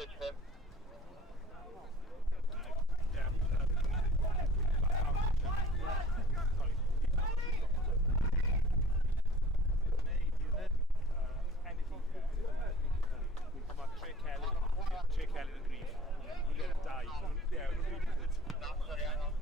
message him. Celyn yn gryf. Wyliau'n dau. Ie, No, sorry, hang on.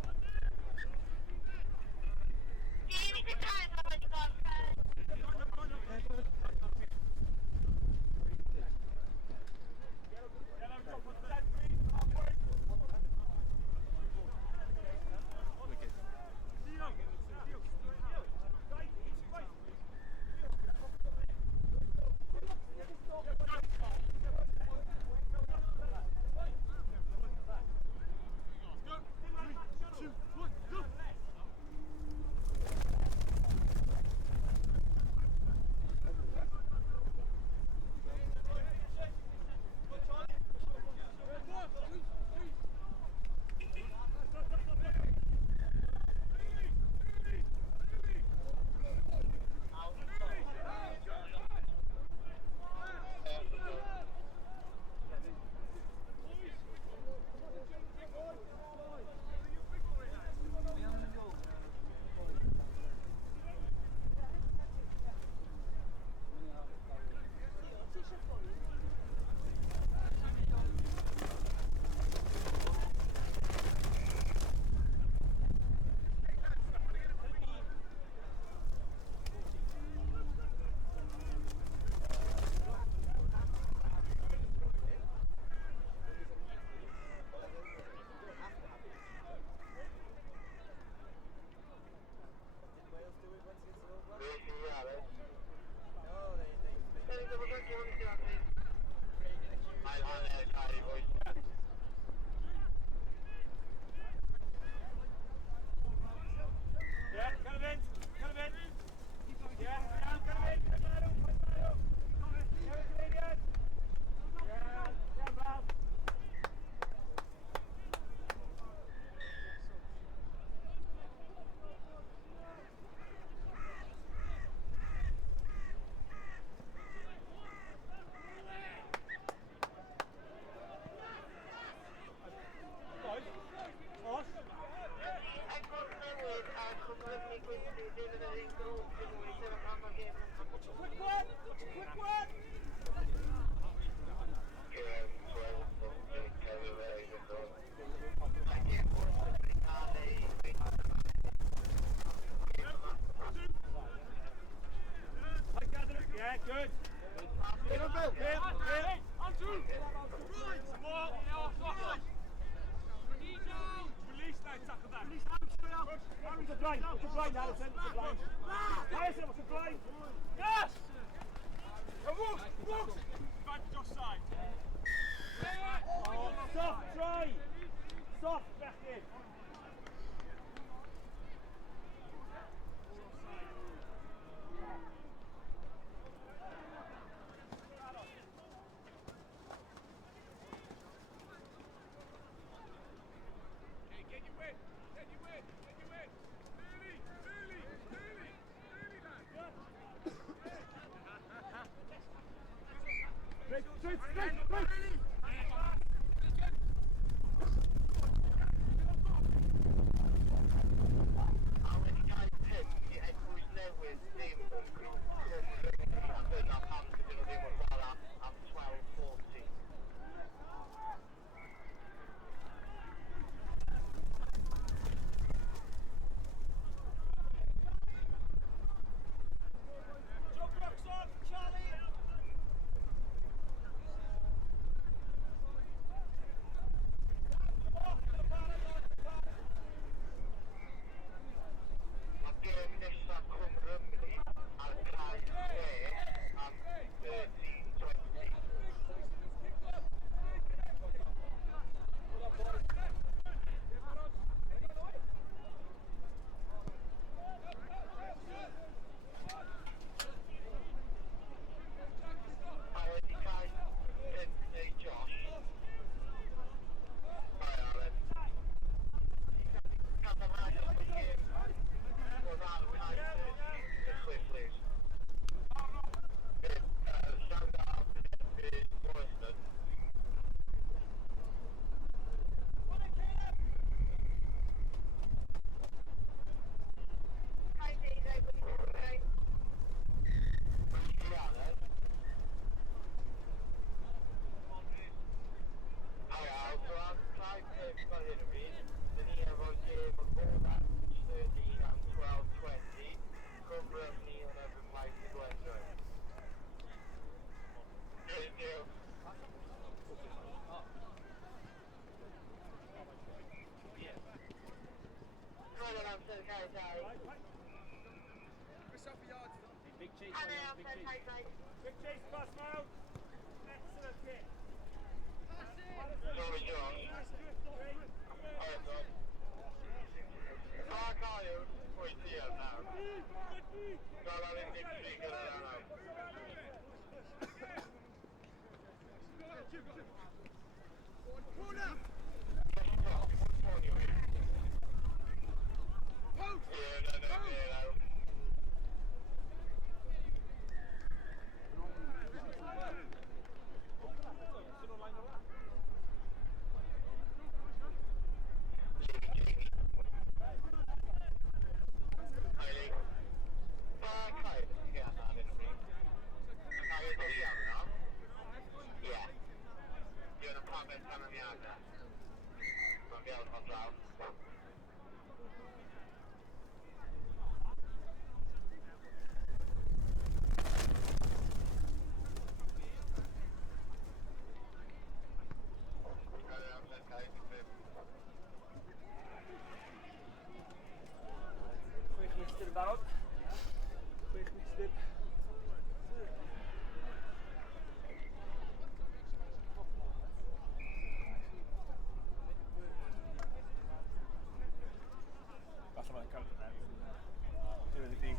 Yeah, good. Get on, Bill. On two. Right. More. Release now, tackle that. Release hands straight out. It's a blind. It's a blind, Alison. It's a blind. Alison, it's a blind. Yes. Walk. Back to Josh side. Oh, soft try. Soft back in. Big chase, big chase. Big chase, pass now. Excellent hit. Sorry, John. Alright, John. Mark Iron, point here now. Got that in deep speaker there now. Quick mixed barod. Quick mixed. That's what I cut it now. Do anything.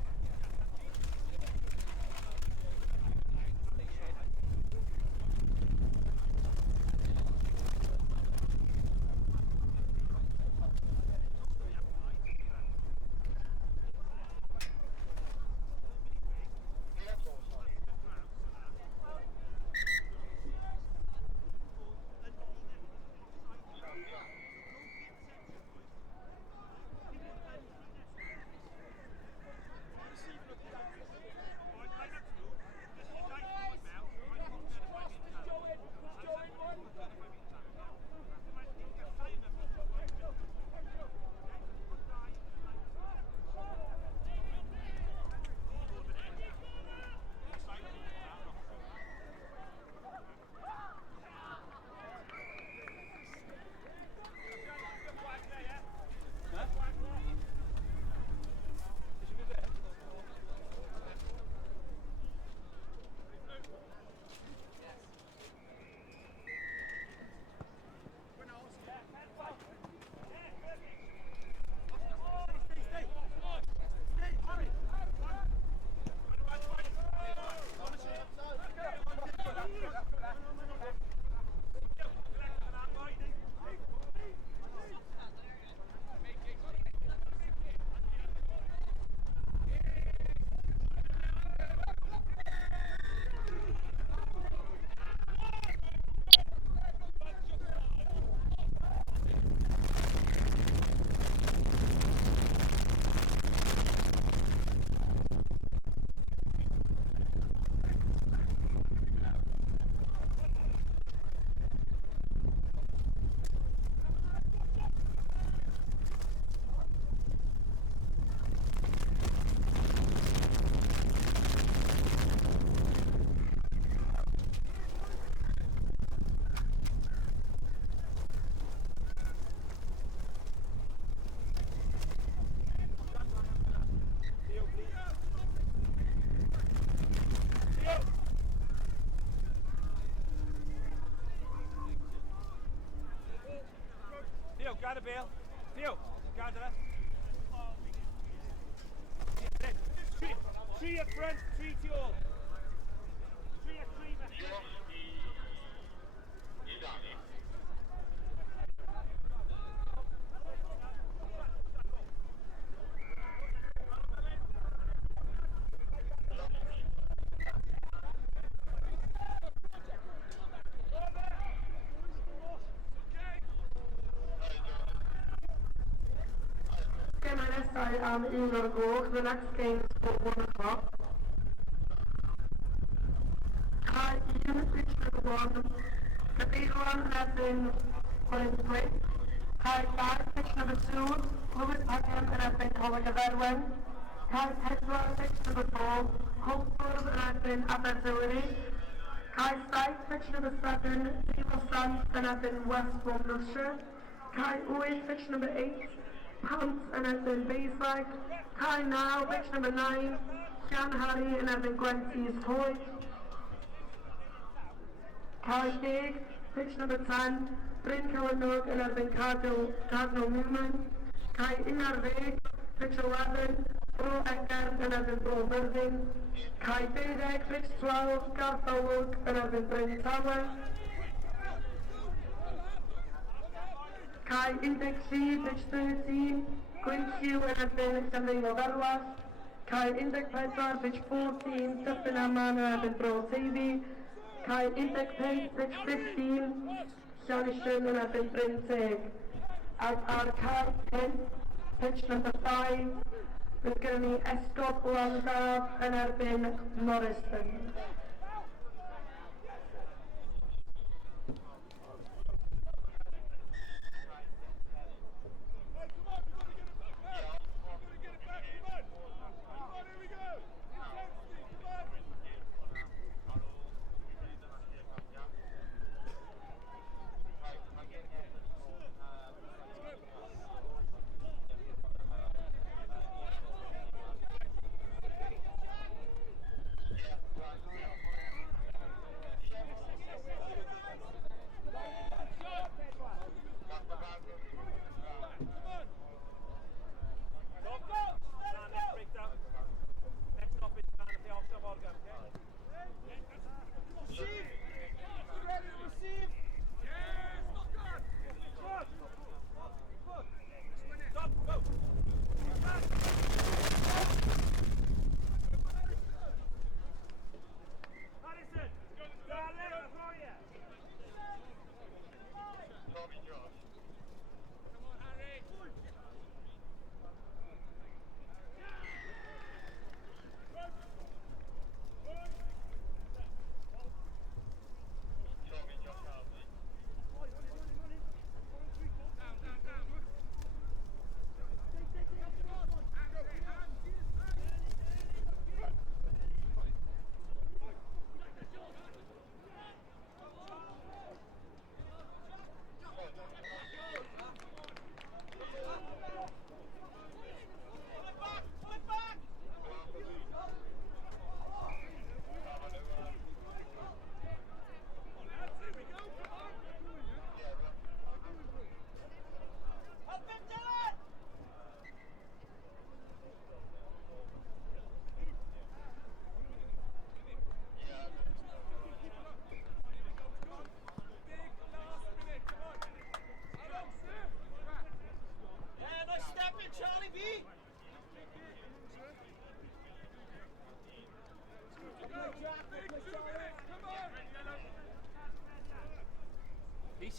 Theo, got it, Bale. Theo, got it. Three up front, three to all. Three at three, man. You got it. Eagle Gold. The next game is for 1 o'clock. Hi, Ian, pitch number 1. The big one has been put in place. Hi, 5, pitch number 2. Lewis Peckham and has been calling a red win. Hi, Tesla, pitch number 4. Hopeful and has been Abazuli. Kai Stipe, pitch number 7. People Sands and has been West Bromwich. Kai Uwe, pitch number 8. Pants yn erbyn Beislag, Cai 9, pitch number 9, Sian Harry yn erbyn Gwenty's Hoyt. Cai 10, pitch number 10, Bryn Cywynog yn erbyn Cardinal Newman. Cai 11, pitch 11, Bro Eckert yn erbyn Bro Myrddin. Cai 12, pitch 12, Garth Olwg yn erbyn Bryn Tawe. Cai 13, pitch 13, Gwyn Hugh yn erbyn Llanfeilo Ferwas. Cai 14, pitch 14, Dyffryn Aman yn erbyn Bro Teifi. Cai 15, pitch 15, Sian Ishyn yn erbyn Bryn Teg. Ac ar cai 10, pitch number 5, bydd gen ni Esgob Landaf yn erbyn Morriston.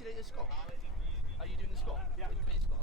Is it a score? Are you doing the score? Yeah. You made a score?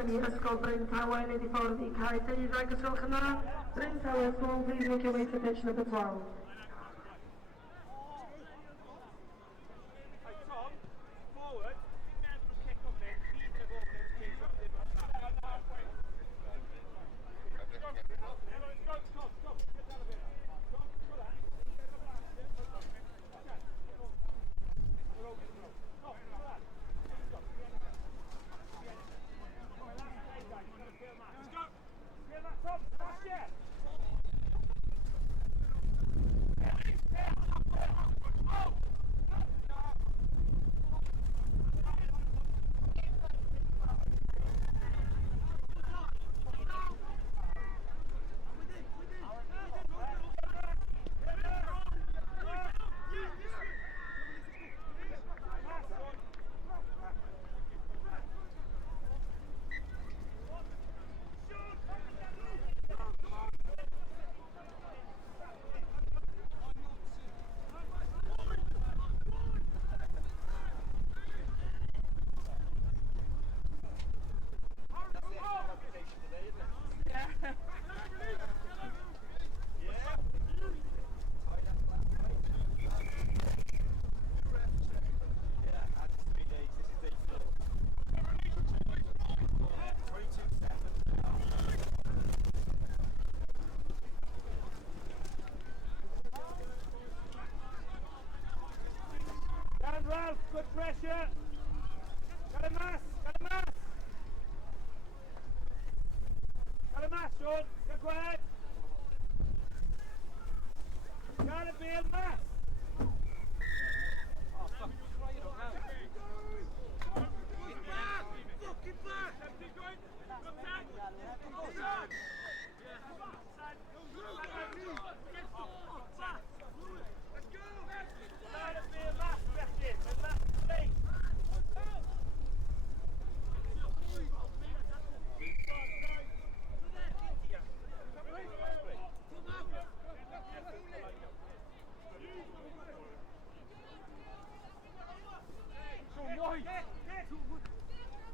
yn ei ysgol Bryn Tawen wedi ffwrdd i Caerdydd ag ysgol yna. Bryn Tawen, Swan, please make your way to pitch number 12. Hey, Tom, forward. Never kick on there. Keep the ball there. Keep up there. Go. Get down a bit. Go that. Ralph, good pressure. Got a mass. Sean. Go ahead. Gotta be a mass.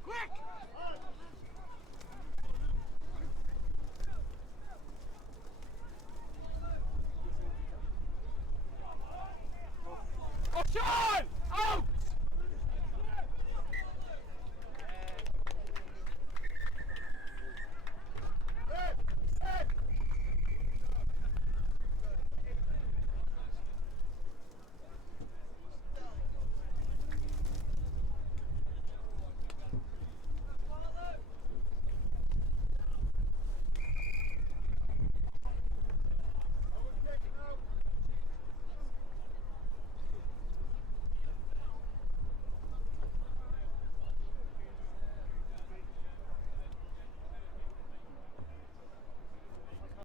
Quick! Oh, Sean!